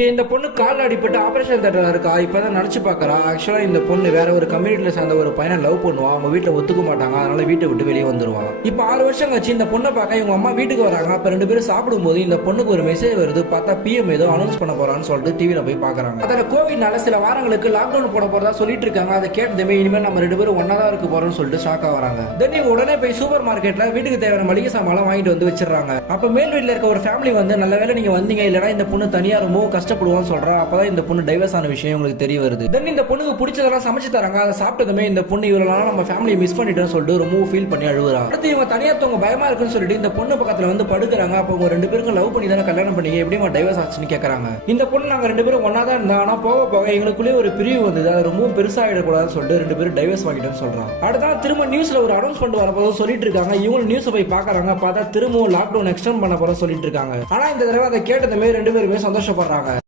இந்த பொண்ணு கால் அடிப்பட்டு ஆபரேஷன் தேட்டர்ல இருக்கா. இப்பதான் நினைச்சு பாக்குறா. ஆக்சுவலா இந்த பொண்ணு வேற ஒரு கம்யூனிட்டில சேர்ந்த ஒரு பையனை லவ் பண்ணுவா. அவங்க வீட்டுல ஒத்துக்க மாட்டாங்க. அதனால வீட்டை விட்டு வெளியே வந்துருவா. இப்ப 6 வருஷம் கழிச்சு இந்த பொண்ணை பார்க்க இவங்க அம்மா வீட்டுக்கு வராங்க. அப்ப 2 பேரும் சாப்பிடும் போது இந்த பொண்ணுக்கு ஒரு மெசேஜ் வருது. பார்த்தா பிஎம் ஏதோ அனௌன்ஸ் பண்ண போறான்னு சொல்லிட்டு டிவில போய் பாக்குறாங்க. அதில் கோவிட்னால சில வாரங்களுக்கு லாக்டவுன் போட போறதா சொல்லிட்டு இருக்காங்க. அதை கேட்டதுமே இனிமேல் நம்ம 2 பேரும் ஒன்னா தான் இருக்க போறோம்னு சொல்லிட்டு ஷாக்கா வராங்க. தென் இவங்க உடனே போய் சூப்பர் மார்க்கெட்ல வீட்டுக்கு தேவையான மளிகை சாமான் வாங்கிட்டு வந்து வச்சிடறாங்க. அப்ப மேல் வீட்டுல இருக்க ஒரு ஃபேமிலி வந்து நல்ல வேலை நீங்க வந்தீங்க, இல்லனா இந்த பொண்ணு தனியா ரொம்ப கஷ்டப்படுவான்னு சொல்றா. அப்பதான் இந்த பொண்ணு டைவர்ஸ் ஆன விஷயம் உங்களுக்கு தெரிய வருது. தென் இந்த பொண்ணுக்கு பிடிச்சதெல்லாம் சமைச்சு தராங்க. அதை சாப்பிட்டதுமே இந்த பொண்ணு இவ்வளவு நம்ம ஃபேமிலியை மிஸ் பண்ணிட்டோம்னு சொல்லிட்டு ரொம்ப ஃபீல் பண்ணி அழுகுறா. அடுத்து இவங்க தனியா தூங்க பயமா இருக்குன்னு சொல்லிட்டு இந்த பொண்ணு பக்கத்துல வந்து படுக்கிறாங்க. அப்ப அவங்க 2 பேருக்கும் லவ் பண்ணி தானே கல்யாணம் பண்ணீங்க, எப்படிமா டைவர்ஸ் ஆச்சுன்னு கேட்கறாங்க. இந்த பொண்ணு நாங்க 2 பேரும் ஒன்னா தான் இருந்தா, ஆனா போக போக எங்களுக்குள்ளே ஒரு பிரிவு வந்தது, அது ரொம்ப பெருசாகிடக்கூடாதுன்னு சொல்லிட்டு 2 பேரும் டைவர்ஸ் வாங்கிட்டோம்னு சொல்றாங்க. அடுத்த திரும்ப நியூஸ்ல ஒரு அனௌன்ஸ்மெண்ட் வரப்போது சொல்லிட்டு இருக்காங்க. இவங்க நியூஸ் போய் பாக்குறாங்க. பார்த்தா திரும்பவும் லாக்டவுன் எக்ஸ்டெண்ட் பண்ண போற சொல்லிட்டு இருக்காங்க. ஆனா இந்த தடவை அதை கேட்டதுமே 2 பேருமே சந்தோஷப்படுறாங்க.